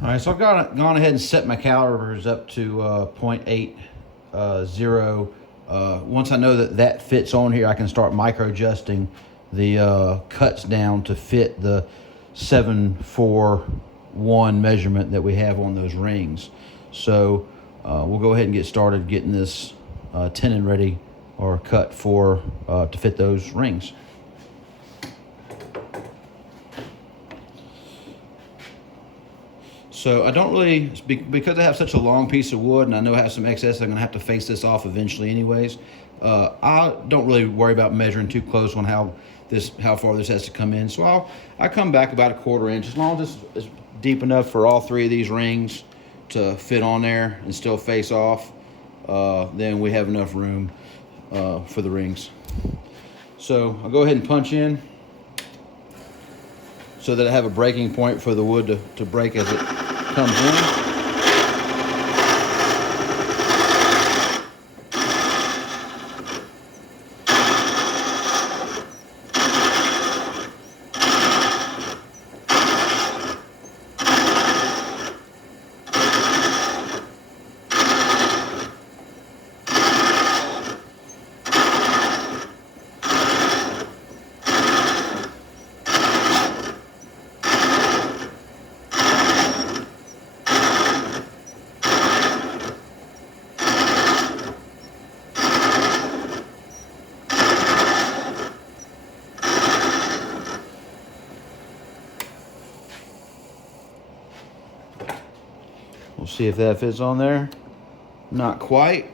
All right, so I've gone ahead and set my calipers up to 0.80. Once I know that fits on here, I can start micro adjusting the cuts down to fit the 741 measurement that we have on those rings. So we'll go ahead and get started getting this tenon ready or cut for to fit those rings. So I don't really, because I have such a long piece of wood and I know I have some excess, I'm gonna have to face this off eventually anyways. I don't really worry about measuring too close on how far this has to come in. So I come back about 1/4 inch, as long as it's deep enough for all 3 of these rings to fit on there and still face off. Then we have enough room for the rings. So I'll go ahead and punch in so that I have a breaking point for the wood to break as it comes in. We'll see if that fits on there. Not quite.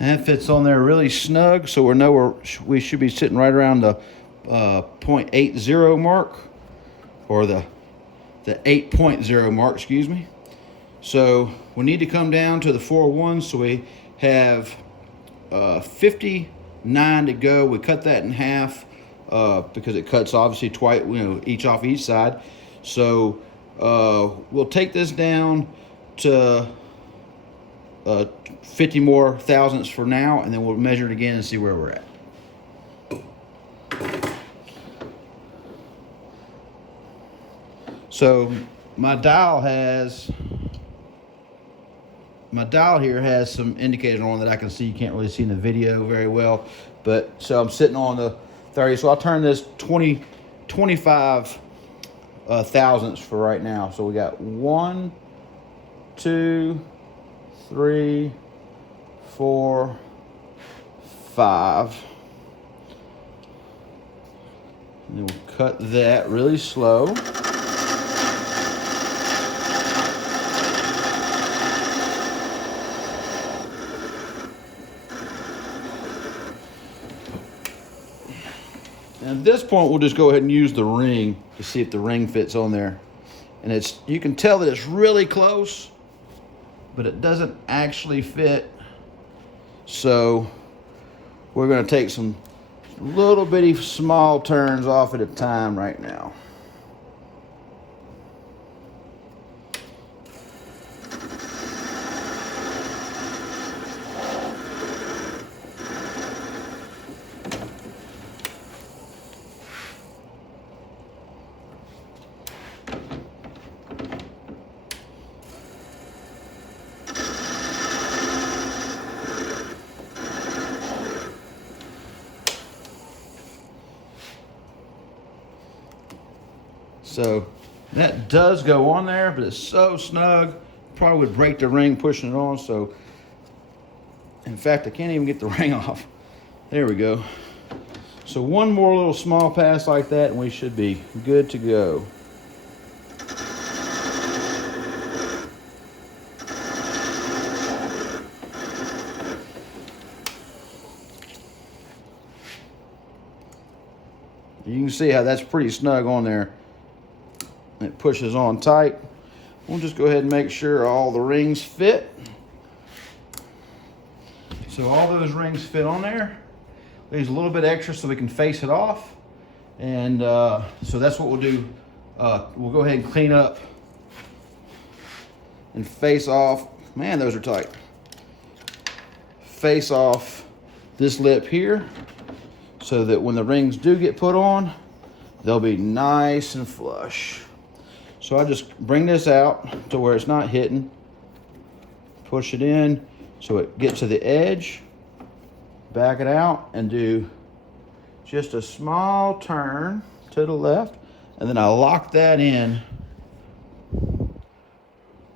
And that fits on there really snug, so we should be sitting right around the 0.80 mark, or the 8.0 mark, excuse me. So we need to come down to the 4-1, so we have 59 to go. We cut that in half because it cuts obviously twice, each off each side. So we'll take this down to 50 more thousandths for now, and then we'll measure it again and see where we're at. So my dial here has some indicators on that I can see. You can't really see in the video very well, but so I'm sitting on the 30. So I'll turn this 25 thousandths for right now. So we got 1, 2, 3, 4, 5. And then we'll cut that really slow. And at this point, we'll just go ahead and use the ring to see if the ring fits on there. And you can tell that it's really close, but it doesn't actually fit. So we're going to take some little bitty small turns off at a time right now. So that does go on there, but it's so snug, probably would break the ring pushing it on. So in fact, I can't even get the ring off. There we go. So one more little small pass like that and we should be good to go. You can see how that's pretty snug on there. It pushes on tight. We'll just go ahead and make sure all the rings fit. So all those rings fit on there. Leaves a little bit extra so we can face it off. And so that's what we'll do. We'll go ahead and clean up and face off. Man, those are tight. Face off this lip here so that when the rings do get put on, they'll be nice and flush. So I just bring this out to where it's not hitting, push it in so it gets to the edge, back it out, and do just a small turn to the left, and then I lock that in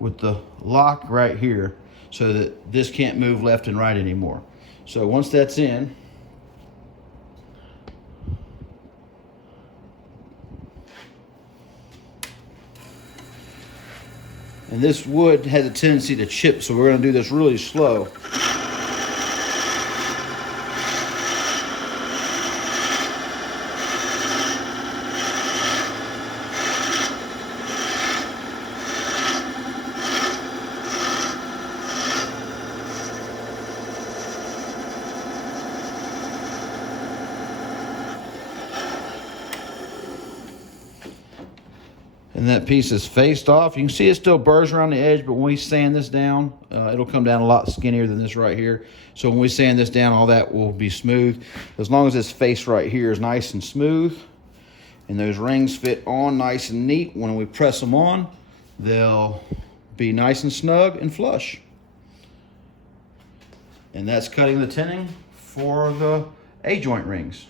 with the lock right here so that this can't move left and right anymore. So once that's in, and this wood has a tendency to chip, so we're going to do this really slow. And that piece is faced off. You can see it still burrs around the edge, but when we sand this down, it'll come down a lot skinnier than this right here. So when we sand this down, all that will be smooth. As long as this face right here is nice and smooth, and those rings fit on nice and neat, when we press them on, they'll be nice and snug and flush. And that's cutting the tenon for the A-joint rings.